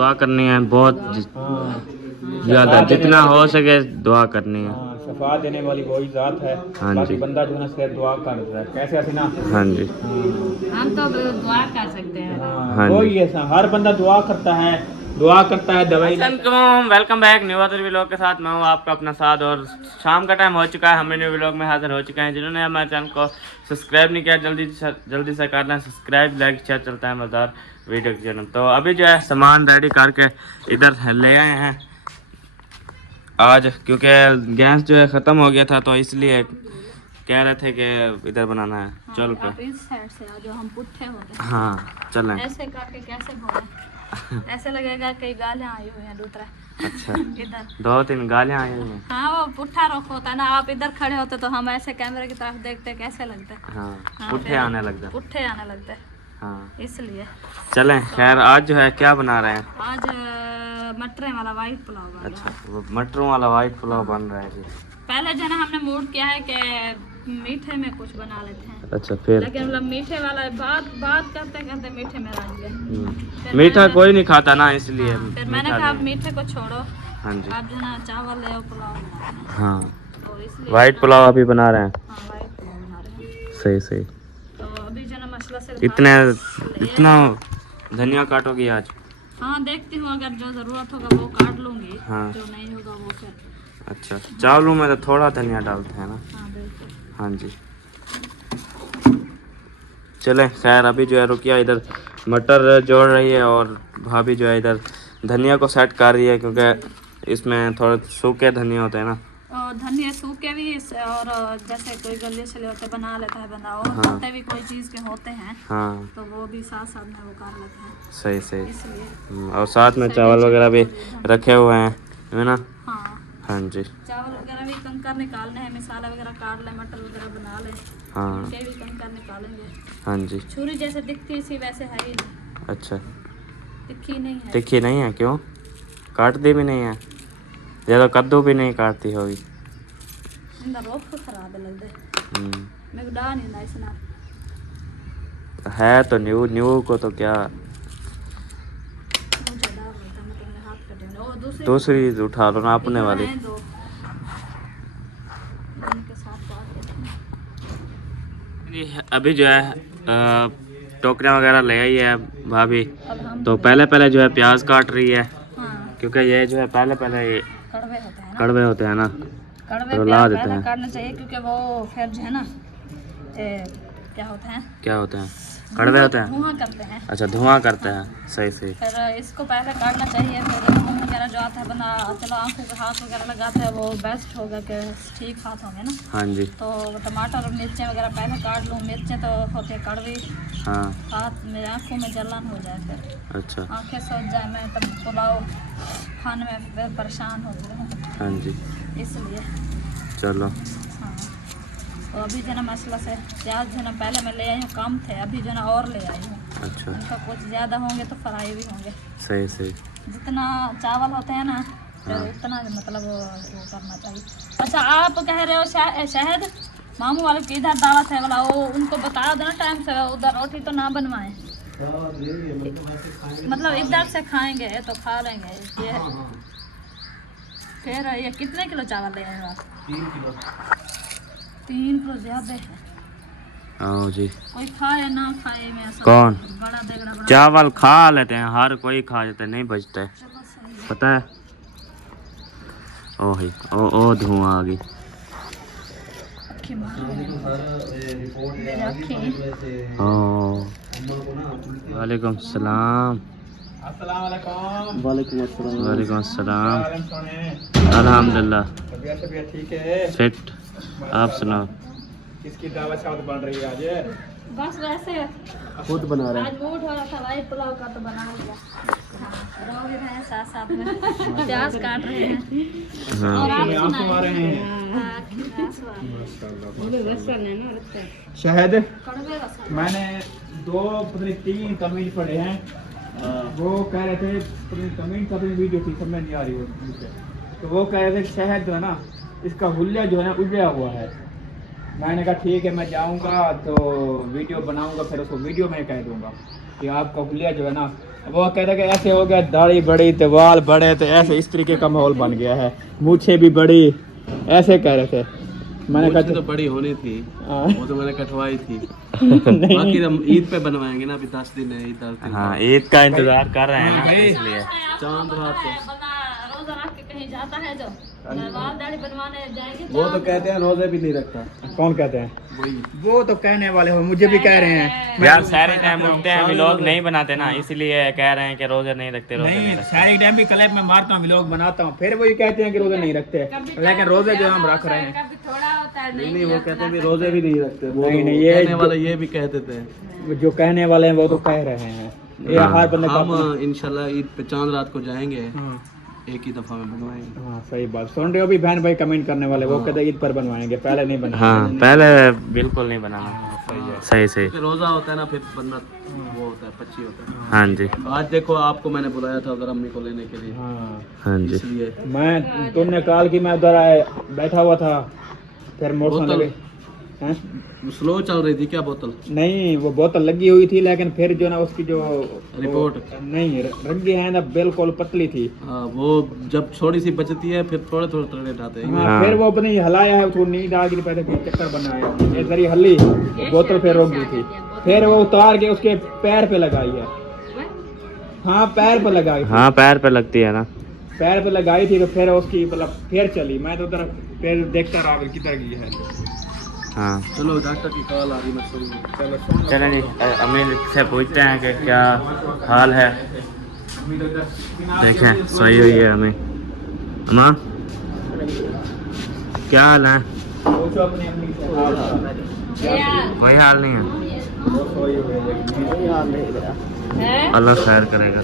दुआ करनी है बहुत ज़्यादा, जितना हो सके दुआ करनी है। शफा देने वाली वही ज़ात है। हाँ बाकी जी, बंदा जो है सिर्फ दुआ कर रहा है। कैसे हसीना? हाँ जी, हम तो दुआ कर सकते हैं। हाँ वो जी। ही है, हर बंदा दुआ करता है, दवाई welcome back new other vlog के साथ। मैं हूँ आपका अपना साथ, और शाम का टाइम हो चुका है, हमें न्यू व्लॉग में हाजिर हो चुके हैं। जिन्होंने हमारे चैनल को सब्सक्राइब नहीं किया जल्दी से कर लें सब्सक्राइब, लाइक शेयर, चलता है मज़ेदार वीडियो के जन्म। तो अभी जो है सामान रेडी करके इधर ले आए हैं आज, क्योंकि गैस जो है ख़त्म हो गया था, तो इसलिए कह रहे थे कि इधर बनाना है। चल पे आप इस साइड से आ जाओ, हम पुट्ठे होते हैं। हाँ चलें। ऐसे करके कैसे बोले, ऐसे लगेगा कई गालियाँ आई हुई हैं दूसरा। अच्छा, इधर 2-3 गालियाँ आई हुई हैं। हाँ, वो पुट्ठा रुख होता है ना, आप इधर खड़े होते तो हम ऐसे कैमरे की तरफ देखते कैसे लगता है। हाँ, हाँ, पुट्ठे फिर आने लग जाए। पुट्ठे आने लगते हैं, हाँ इसलिए। चलें। खैर आज जो है क्या बना रहे हैं? आज मटरे वाला वाइट पुलाव बना रहा है। अच्छा, वो मटरों वाला वाइट पुलाव बन रहा है जी। पहले जो है ना हमने मूड किया है कि मीठे में कुछ बना लेते हैं, अच्छा, फिर लेकिन मतलब मीठे वाला बात करते करते मीठे में रह गए। मीठा कोई नहीं खाता ना, इसलिए फिर मैंने कहा अब मीठे को छोड़ो, हाँ जी, आप जो है ना चावल ले आओ, पुलाव बना लेना। हाँ तो इसलिए वाइट पुलाव अभी बना रहे हैं। हाँ, वाइट पुलाव बना रहे हैं। सही सही। तो अभी जो है ना मसला से इतना धनिया काटोगी आज? हाँ, देखती हूँ, अगर जो ज़रूरत होगा वो काट लूँगी। हाँ। जो नहीं होगा वो फिर। अच्छा, चावलों में तो थोड़ा धनिया डालते हैं ना। हाँ बिल्कुल। हाँ जी, चले। खैर अभी जो है रुकिया इधर मटर जोड़ रही है, और भाभी जो है इधर धनिया को सेट कर रही है, क्योंकि इसमें थोड़े सूखे धनिया होते हैं ना। और धनिया सूखे भी और जैसे कोई गले छले होते बना लेता है बंदा, और हाँ। पत्ते भी कोई चीज़ के होते हैं, हाँ तो वो भी साथ साथ में वो कर लेते हैं, सही सही। इसलिए। और साथ में चावल वगैरह भी रखे हुए हैं, है ना? हाँ, हाँ जी, चावल वगैरह भी कंकर निकालने हैं, मसाला वगैरह काट ले, मटर वगैरह बना ले, हाँ उनके भी कंकर निकालेंगे। हाँ जी। छुरी जैसे दिखती है इसी वैसे है ही नहीं, अच्छा, तिखी नहीं है। तिखी नहीं है? क्यों? काटती भी नहीं है? ये तो कद्दू भी नहीं काटती होगी। इनका रोक तो खराब है लगता है, हम्म, मैं को डा नहीं ना इसना। है तो न्यू न्यू को तो क्या, मुझे डर लगता है, मैं तुम्हारे हाथ कटे ना। वो दूसरी उठा लो ना अपने वाली। हैं दो, उनके साथ बात करते हैं। अभी जो है टोकरियाँ वगैरह ले आई है भाभी, अब हम तो पहले जो है प्याज काट रही है, हाँ, क्योंकि ये जो है पहले ये कड़वे होते हैं ना, कड़वे होते हैं ना, कड़वे तो ला प्याज देते पहले हैं। काटना चाहिए, क्योंकि वो फिर जो है ना क्या होता है, क्या होते हैं? कड़वे होते हैं? धुआं करते हैं। अच्छा, धुआं करते हैं, सही सही। फिर इसको पहले काटना चाहिए, फिर नमक वगैरह जो आता है बना, चलो आंखों पे हाथ वगैरह लगाते हैं, वो बेस्ट होगा कि ठीक हाथ होंगे ना। हाँ जी, तो टमाटर और मिर्चें वगैरह पहले काट लूँ, मिर्चें तो होती है कड़वी, हाँ हाथ में आँखों में जलन हो जाए, फिर अच्छा, आँखें सूज जाए, मैं तब पुलाव खाने में फिर परेशान हो गई, हाँ जी, इसलिए। चलो। हाँ, तो अभी जो ना मसला से प्याज जो ना पहले मैं ले आई हूँ, कम थे, अभी जो ना और ले आई हूँ। अच्छा, उनका कुछ ज़्यादा होंगे तो फ्राई भी होंगे। सही सही। जितना चावल होते हैं ना, तो हाँ। उतना मतलब वो करना चाहिए। अच्छा, आप कह रहे हो शहद मामू वाले की इधर दावत है वाला, वो उनको बता देना टाइम से, उधर रोटी तो ना बनवाएं, मतलब इधर से खाएंगे तो खा लेंगे ये। फिर ये कितने किलो चावल ले आए आप? 3 किलो ज़्यादा है। आओ जी। कोई खाए ना खाए में ऐसा कौन? बड़ा देगड़ा बड़ा। चावल खा लेते हैं, हर कोई खा जाता है, नहीं बचता है, चलो सही है। पता है। ओ ही ओ धुआं आ गई। अक्खी मार मेरे अक्खी। ओ वालेकुम सलाम। वालेकुम वालेकुम अस्सलाम। अल्हम्दुलिल्लाह तबीयत ठीक है? फिट। आप सुनाओ। किसकी दावत शावत बन रही है आज? बस वैसे खुद बना रहे हैं। आज मूड हो रहा था वाइट पुलाव का तो बना लिया। रो भी रहे हैं साथ साथ में, प्याज काट रहे हैं। हाँ। और आप आंखें में आंसू आ रहे हैं। आँखों में आंसू आ रहे हैं। शहद कड़वे रस। मैंने 2 पता नहीं 3 कमेंट पढ़े हैं, वो कह रहे थे, पता नहीं कमेंट का भी वीडियो थी, समझ नहीं आ रही वो मुझे, तो वो कह रहे थे शहद जो है ना, इसका हुलिया जो है ना उजड़ा हुआ है। मैंने कहा ठीक है, मैं जाऊंगा तो वीडियो बनाऊंगा, फिर उसको वीडियो में कह दूंगा कि आपका हुलिया जो है ना वो कहता कि ऐसे हो गया, दाढ़ी बड़ी तो बाल बड़े, तो ऐसे इस तरीके का माहौल बन गया है, मूछें भी बड़ी, ऐसे कह रहे थे। मैंने कहा तो बड़ी होनी थी, हाँ। वो तो मैंने कटवाई थी। बाकी हम ईद पे बनवाएंगे ना, अभी 10 दिन है ईद 10 दिन। हाँ ईद का इंतजार कर रहे हैं ना, भाई। इसलिए चांद रात को बंदा रोजा रख के कहीं जाता है जो बाल दाढ़ी बनवाने जाएंगे वो तो कहते हैं रोजे भी नहीं रखता। कौन कहते हैं? वही वो तो कहने वाले हो, मुझे भी कह रहे हैं। यार सारे टाइम उठते हैं, व्लॉग नहीं बनाते ना, इसलिए कह रहे हैं कि रोजे नहीं रखते, रोजे नहीं नहीं, रखते। सारे टाइम भी क्लिप में मारता हूँ, व्लॉग बनाता हूँ, फिर वो ये कहते हैं कि रोजे नहीं रखते, लेकिन रोजे जो हम रख रहे हैं। कभी थोड़ा होता है नहीं, वो कहते हैं भी रोजे भी नहीं रखते। वो नहीं, तो नहीं, ये कहने वाले ये भी कहते थे। जो कहने वाले हैं वो तो कह रहे हैं, ये हर बंदे का हम इंशाल्लाह ईद पे चांद रात को जाएंगे, हाँ, एक ही दफा में बनवाएंगे। हाँ सही बात। सुन रहे हो भी बहन भाई कमेंट करने वाले, वो कहते हैं ईद पर बनवाएंगे, पहले नहीं बनाएंगे। हाँ पहले बिल्कुल नहीं बनाना, सही सही। क्योंकि रोजा होता है ना, फिर बंदा वो होता है, पच्ची होता है। हाँ जी आज देखो आपको मैंने बुलाया था उधर अम्मी को लेने के लिए, हाँ, हाँ जी। इसलिए मैं तुमने कहा कि मैं उधर बैठा हुआ था, फिर मौसम बोतल? लगे हैं? स्लो चल रही थी क्या बोतल? नहीं, वो बोतल लगी हुई थी, लेकिन फिर जो ना उसकी जो रिपोर्ट? नहीं, रंगी है ना, बिल्कुल पतली थी। हाँ, वो जब थोड़ी सी बचती है फिर थोड़े थोड़े तड़े उठाते हैं। हाँ, फिर वो अपनी हलाया है, उसको नींद आ गई, पहले फिर चक्कर बनाया, ये जरी हल्ली, बोतल फिर रोक गई थी, फिर वो उतार के उसके पैर पे लगाई है। हाँ पैर पे लगाई थी, हाँ पैर पे लगती है ना। पैर पे लगाई थी, तो फिर उसकी मतलब फिर चली, मैं तो उधर फिर देखता रहा किधर गई है। हाँ चलो डॉक्टर की कॉल आ रही, मैं सुन लूँ। चलो सुन लो। चलें जी, अमीर से पूछते हैं कि क्या हाल है। देखें सही हुई है अमीर। अम्मा क्या हाल है? पूछो अपनी अम्मी से हाल चाल। कोई हाल नहीं है, वो सोई हुई है। अल्लाह खैर करेगा।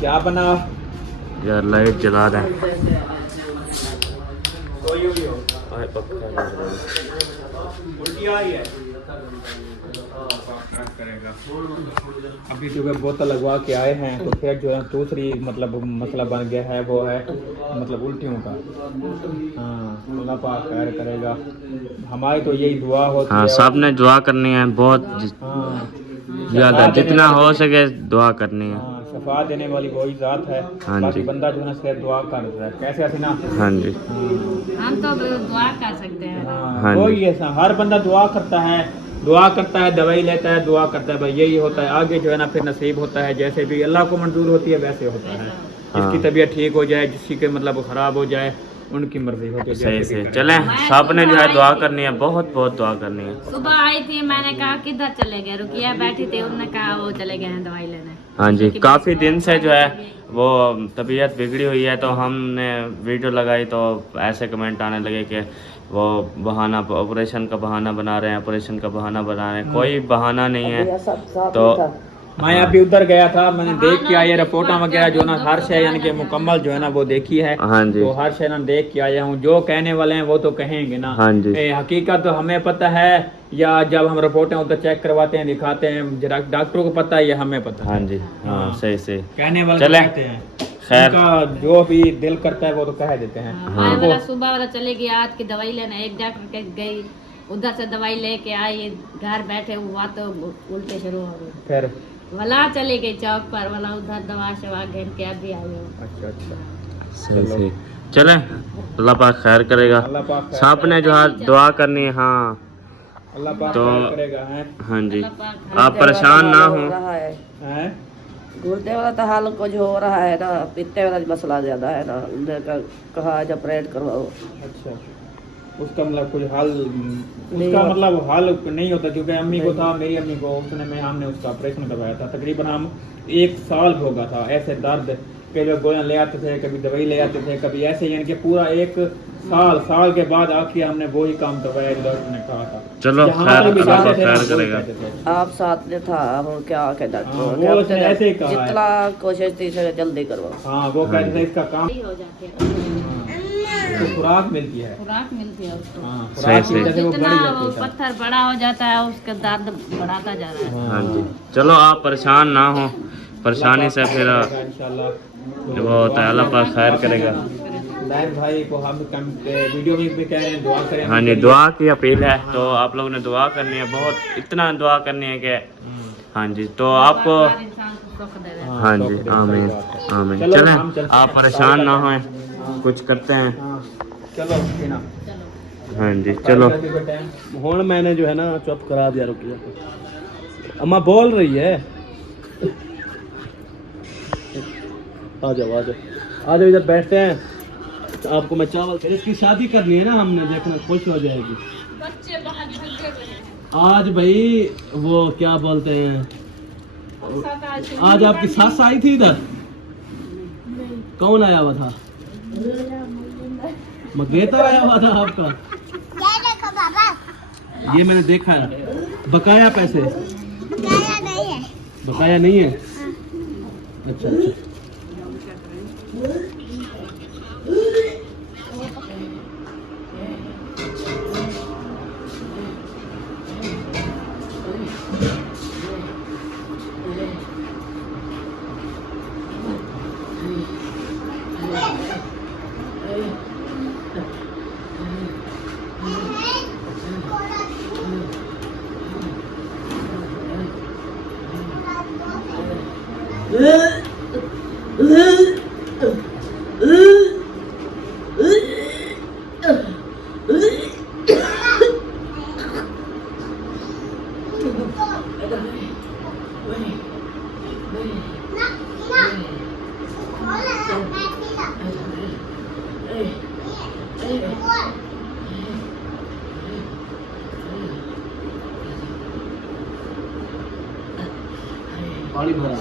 क्या बना? यार लाइट जला दें। सोई हुई हो? उल्टी आई है। अभी जो है बोतल लगवा के आए हैं, तो फिर जो है दूसरी मतलब मसला बन गया है, वो है मतलब उल्टियों का। हाँ अल्लाह पाक खैर करेगा, हमारी तो यही दुआ होती हाँ है। सब ने दुआ करनी है, बहुत हाँ ज़्यादा, जितना हो सके दुआ करनी है। हाँ, शफा देने वाली वही जात है। हाँ बाकी जी। बंदा जो है ना सिर्फ दुआ कर रहा है, कैसे ऐसे ना। हाँ जी हम तो दुआ कर सकते हैं। हाँ वो जी। ही है, हर बंदा दुआ करता है, दुआ करता है, दवाई लेता है, दुआ करता है, भाई यही होता है। आगे जो है ना फिर नसीब होता है, जैसे भी अल्लाह को मंजूर होती है वैसे होता है। हाँ। जिसकी तबीयत ठीक हो जाए, जिसकी के मतलब खराब हो जाए, उनकी मर्जी होती है। सही जैसे से भी करें। चलें, सब ने जो है दुआ करनी है, बहुत बहुत दुआ करनी है। सुबह आई थी, मैंने कहा किधर चले गए, रुकिया बैठी थी, उन्होंने कहा वो चले गए हैं दवाई लेने। हाँ जी, काफ़ी दिन से जो है वो तबीयत बिगड़ी हुई है, तो हमने वीडियो लगाई तो ऐसे कमेंट आने लगे कि वो बहाना, ऑपरेशन का बहाना बना रहे हैं, ऑपरेशन का बहाना बना रहे हैं। कोई बहाना नहीं है। तो मैं अभी उधर गया था, मैंने देख के आया, रिपोर्टा वगैरह जो ना हर शय यानी कि मुकम्मल जो है ना वो देखी है। हाँ जी तो हर शय ना देख के आया हूँ, जो कहने वाले हैं वो तो कहेंगे ना। हाँ जी। हकीकत तो हमें पता है, या जब हम रिपोर्टें उधर चेक करवाते हैं, दिखाते हैं, जरा डॉक्टरों को पता है या हमें पता है। हाँ जी हाँ सही से। कहने वाले चले। कहते हैं, खैर। उनका जो भी दिल करता है वो तो कह देते हैं। मैं बोला सुबह वाला चले गई, आज की दवाई लेने, एक डॉक्टर के गई, उधर से दवाई लेके आई, घर बैठे हुआ तो उल्टे शुरू हो गए। फिर वाला चली गई चौक पर, वाला उधर दवा शवा घेर के अभी आई हूँ। अच्छा अच्छा, सही से चलें, अल्लाह पाक खैर करेगा। अल्लाह पाक खैर सब ने जो है दुआ करनी है। हाँ अल्लाह पाक तो- खैर करेगा। हैं हाँ जी, आप परेशान ना हो। हैं? गुर्दे वाला तो हाल कुछ हो रहा है ना, पित्ते वाला मसला ज्यादा है ना, कहा जब ऑपरेट करवाओ। अच्छा, उसका मतलब कुछ हल, उसका मतलब हल नहीं होता, क्योंकि अम्मी को था, मेरी अम्मी को, उसने में हमने उसका ऑपरेशन करवाया था। तकरीबन हम 1 साल होगा था ऐसे दर्द के, जो गोलियां ले आते थे, कभी दवाई ले आते थे, कभी ऐसे, यानी कि पूरा 1 साल के बाद आखिर हमने वही काम करवाया, डॉक्टर ने कहा था। चलो जहाँ खैर, भी अल्लाह जाते थे ना, खैर वही करेगा। कहते थे। आप साथ में था, हम क्या के हाँ, वो डॉक्टर उसने ऐसे ही कहा है। जितना कोशिश थी से जल्दी करवाओ। हाँ वो कहते थे इसका काम, हो जाती है, उसको खुराक मिलती है। खुराक मिलती है उसको। हाँ, सही खुराक से। की वजह से वो जितना बढ़ी वो जाती है। पत्थर बड़ा हो जाता है, उसका दर्द बढ़ाता जा रहा है। हाँ जी, चलो आप परेशान ना हो, परेशानी से फिर इंशाल्लाह वो होता है, अल्लाह पाक खैर करेगा। लाइव भाई को हम वीडियो में भी कह रहे हैं, दुआ करें। हाँ जी, दुआ की अपील है, तो आप लोगों ने दुआ करनी है, बहुत इतना दुआ करनी है कि हाँ जी। तो आपको हर इंसान सुख दे दे। हाँ जी, आमीन आमीन। चलो, चलें, हम चलते आप परेशान ना हों, कुछ करते हैं। हाँ चलो ना। चलो हाँ जी चलो। हुण मैंने जो है ना चुप करा दिया, रुकिए। अम्मा बोल रही है। आ जाओ आ जाओ आ जाओ, इधर बैठते हैं। आपको मैं चावल, फिर इसकी शादी करनी है ना हमने, देखना खुश हो जाएगी। बच्चे बाहर भगे हुए हैं। आज भाई वो क्या बोलते हैं, आज आपकी सास आई थी इधर? कौन आया हुआ था? मंगेतर आया हुआ था आपका? ये मैंने देखा है। बकाया पैसे? बकाया नहीं है। अच्छा अच्छा। पानी भरा।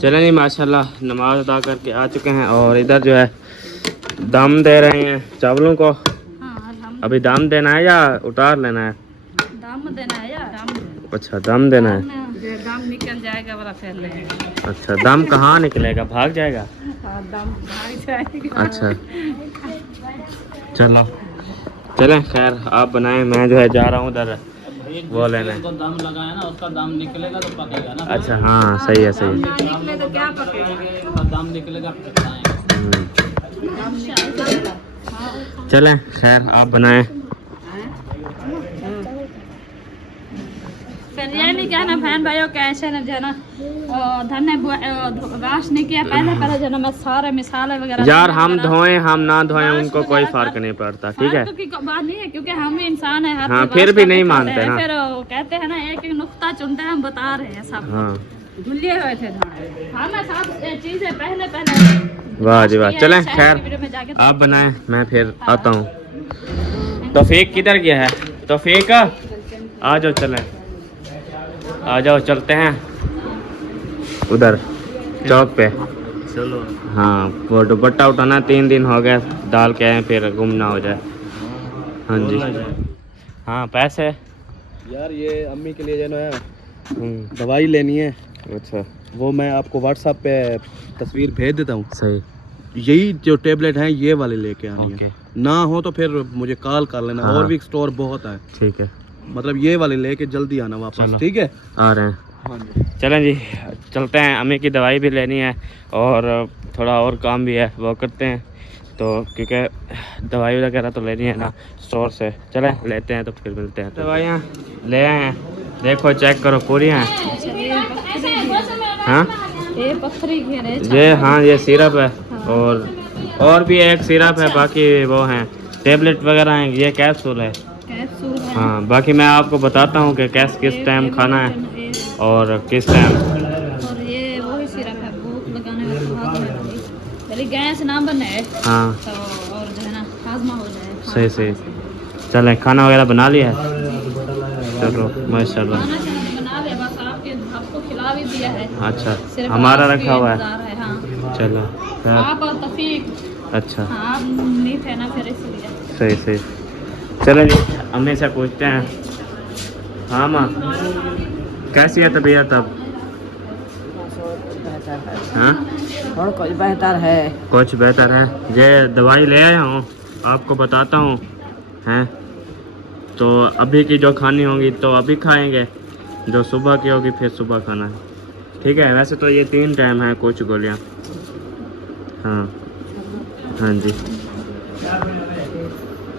चलें जी, माशाल्लाह नमाज अदा करके आ चुके हैं और इधर जो है दम दे रहे हैं चावलों को। हाँ अभी दम देना है या उतार लेना है? दाम देना है यार, दाम देना अच्छा दम देना है। है। दाम निकल जाएगा बड़ा फैल लेगा। अच्छा दम कहाँ निकलेगा, भाग जाएगा? हाँ, दाम भाग जाएगा। अच्छा चलो चलें, खैर आप बनाएं, मैं जो है जा रहा हूँ उधर वो लेने। दाम लगाया ना, उसका दाम निकलेगा तो पकेगा ना। अच्छा हाँ सही है सही है। ना निकले तो क्या पकेगा? दाम निकलेगा फिर खाएंगे। दाम निकलेगा। हाँ। चलें खैर आप बनाएं। फिर ये नहीं कहना बहन भाइयों कैसे न जो है ना धन्य वाश नहीं किया पहले जो है ना मैं सारे मिसाले वगैरह यार हम धोएं हम ना धोएं उनको कोई फर्क नहीं पड़ता, ठीक है? फालतू की बात नहीं है क्योंकि हम भी इंसान है। हाँ, फिर भी नहीं मानते ना। फिर कहते हैं ना एक एक नुक्ता चुनते हैं, हम बता रहे हैं सब। हाँ धुलिए हुए थे धान। हाँ मैं सब चीजें पहले वाह जी वाह। चलें शहर खैर की वीडियो में जाके आप बनाएं, मैं फिर आता हूँ। तौफीक किधर गया है? तौफीक आ जाओ, चलें आ जाओ, चलते हैं उधर चौक पे। चलो। हाँ वो दुपट्टा उठाना 3 दिन हो गए डाल के आए, फिर गुम ना हो जाए। हाँ जी हाँ पैसे यार ये अम्मी के लिए जो है हम्म, दवाई लेनी है, अच्छा वो मैं आपको व्हाट्सएप पे तस्वीर भेज देता हूँ। सही यही जो टेबलेट हैं ये वाले लेके आनी ओके है, ना हो तो फिर मुझे कॉल कर लेना। हाँ। और भी स्टोर बहुत है, ठीक है, मतलब ये वाले लेके जल्दी आना वापस, चलो। ठीक है? आ रहे हैं। हाँ जी। चलें जी चलते हैं, अम्मी की दवाई भी लेनी है और थोड़ा और काम भी है वो करते हैं, तो क्योंकि दवाई वगैरह तो लेनी है ना स्टोर से। चलें लेते हैं तो फिर मिलते हैं। दवाइयाँ ले आए हैं, देखो चेक करो पूरी हैं। हाँ ये पत्थरी घेरे ये हाँ ये सिरप है और भी एक सिरप है, बाकी वो हैं टेबलेट वगैरह हैं, ये कैप्सूल है। कैप्सूल है। हाँ बाकी मैं आपको बताता हूँ कि किस टाइम खाना है और किस टाइम। और ये वही सिरप है भूख लगाने में हाथ में लगी। पहले गैस ना बने हाँ तो और जो है ना हाजमा हो जाए। सही सही। चलें खाना वगैरह बना लिया है? चलो माशाल्लाह। खाना शाना बना लिया, बस आपको खिला भी दिया है। अच्छा सिर्फ हमारा आपके रखा हुआ है। इंतजार है। हाँ चलो फिर आप और तफीक। अच्छा हाँ आप नहीं थे ना फिर इसलिए। सही सही। चलें जी अम्मी से पूछते हैं। हाँ माँ कैसी है तबीयत अब? हाँ और कुछ बेहतर है। कुछ बेहतर है। ये दवाई ले आया हूँ, आपको बताता हूँ हैं। तो अभी की जो खानी होगी तो अभी खाएंगे, जो सुबह की होगी फिर सुबह खाना है, ठीक है। वैसे तो ये 3 टाइम है कुछ गोलियाँ। हाँ हाँ जी,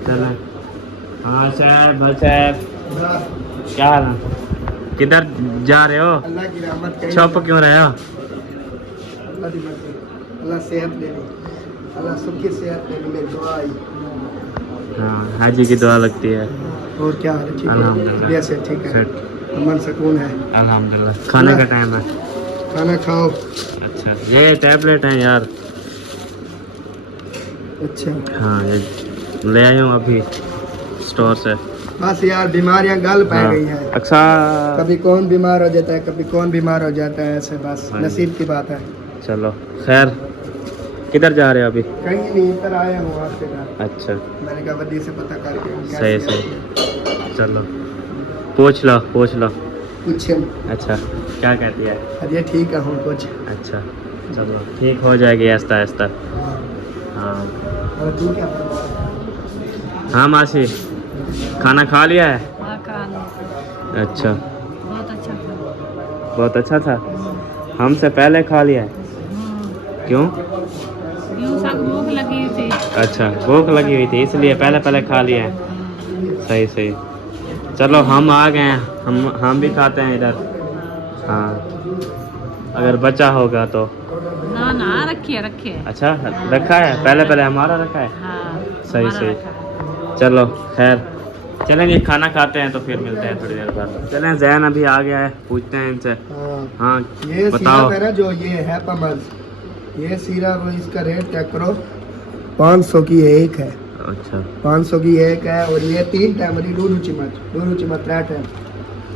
चलो। हाँ साहब, क्या हाल है? किधर जा रहे हो? अल्लाह की रहमत कहीं छुप क्यों रहे हो? अल्लाह की मर्जी, अल्लाह सेहत दे, अल्लाह सुखी सेहत दे, मिले दुआ आई। हाँ, हाजी की दुआ लगती है। और क्या हाल है? ठीक है, अल्हम्दुलिल्लाह। तबीयत से ठीक है, सेट। अमन सुकून है। अल्हम्दुलिल्लाह। खाने का टाइम है। खाना खाओ। अच्छा, ये टैबलेट है यार। अच्छा, हाँ, ये ले आया हूँ अभी स्टोर से। बस यार बीमारियां गल पै हाँ, गई हैं। अच्छा। कभी कौन बीमार हो जाता है, कभी कौन बीमार हो जाता है, ऐसे बस हाँ। नसीब की बात है। चलो खैर, किधर जा रहे हो अभी? कहीं नहीं, इधर आया हूँ आपके घर। अच्छा, मैंने कहा वदी से पता करके हम सही कैसे सही। हैं। चलो पूछ लो पूछ लो। पूछे अच्छा, क्या कहती है? अरे ठीक है हूँ कुछ। अच्छा, चलो ठीक हो जाएगी आहिस्ता आहिस्ता। हाँ और तू क्या बना? हाँ मासी, खाना खा लिया है? हाँ खा लो, अच्छा, बहुत अच्छा था। बहुत अच्छा था। हमसे पहले खा लिया है? क्यों? यूं सा भूख लगी थी। अच्छा, भूख लगी हुई थी इसलिए पहले खा लिया है। सही सही। चलो हम आ गए हैं, हम भी खाते हैं इधर। हाँ, अगर बचा होगा तो। ना ना, रखिए। अच्छा, रखा है पहले हमारा रखा है। हाँ, सही हमारा सही। रखा है। चलो खैर, चलेंगे खाना खाते हैं तो फिर मिलते हैं थोड़ी देर बाद। चलें, जैन अभी आ गया है, पूछते हैं इनसे। हाँ, हाँ ये बताओ। सिरप है ना जो ये है पमल, ये सिरप इसका रेट चेक करो, 500 की एक है। अच्छा 500 की एक है, और ये 3 टाइम वाली दूध चिमच 3 टाइम।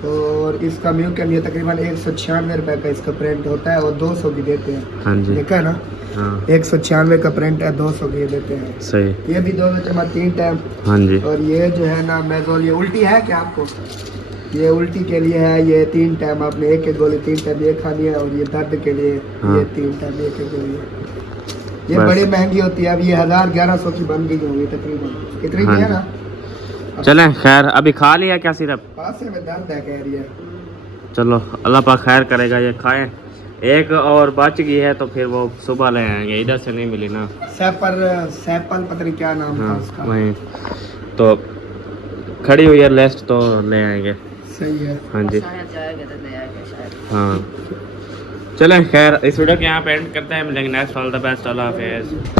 और इसका म्यूकन ये तकरीबन 196 रुपये का इसका प्रिंट होता है, और 200 की देते हैं। हाँ जी। देखा है ना, हाँ 196 का प्रिंट है, 200 की देते हैं। सही। ये भी 2 चिमच 3 टाइम। हाँ जी। और ये जो है ना मेजोल, ये उल्टी है क्या आपको? ये उल्टी के लिए है, ये 3 टाइम आपने एक गोली 3 टाइम ये खानी है। और ये दर्द के लिए हाँ। ये 3 टाइम एक गोली है। ये बस। बड़ी महंगी होती है, अब ये 1000-1100 की बन गई होगी तकरीबन, इतनी हाँ की है जी। ना। चलें खैर, अभी खा लिया क्या सिरप? पास में दर्द है कह रही है। चलो अल्लाह पाक खैर करेगा, ये खाएं। एक और बच गई है तो फिर वो सुबह ले आएंगे, इधर से नहीं मिली ना। सैपल पता नहीं क्या नाम था हाँ उसका। वहीं तो खड़ी हुई है लिस्ट, तो ले आएंगे। सही है। हाँ जी। शायद जाएगा तो ले आएगा शायद। हाँ चलें खैर, इस वीडियो के यहाँ पे एंड करते हैं। मिलेंगे नेक्स्ट। ऑल द बेस्ट, अल्लाह हाफिज़।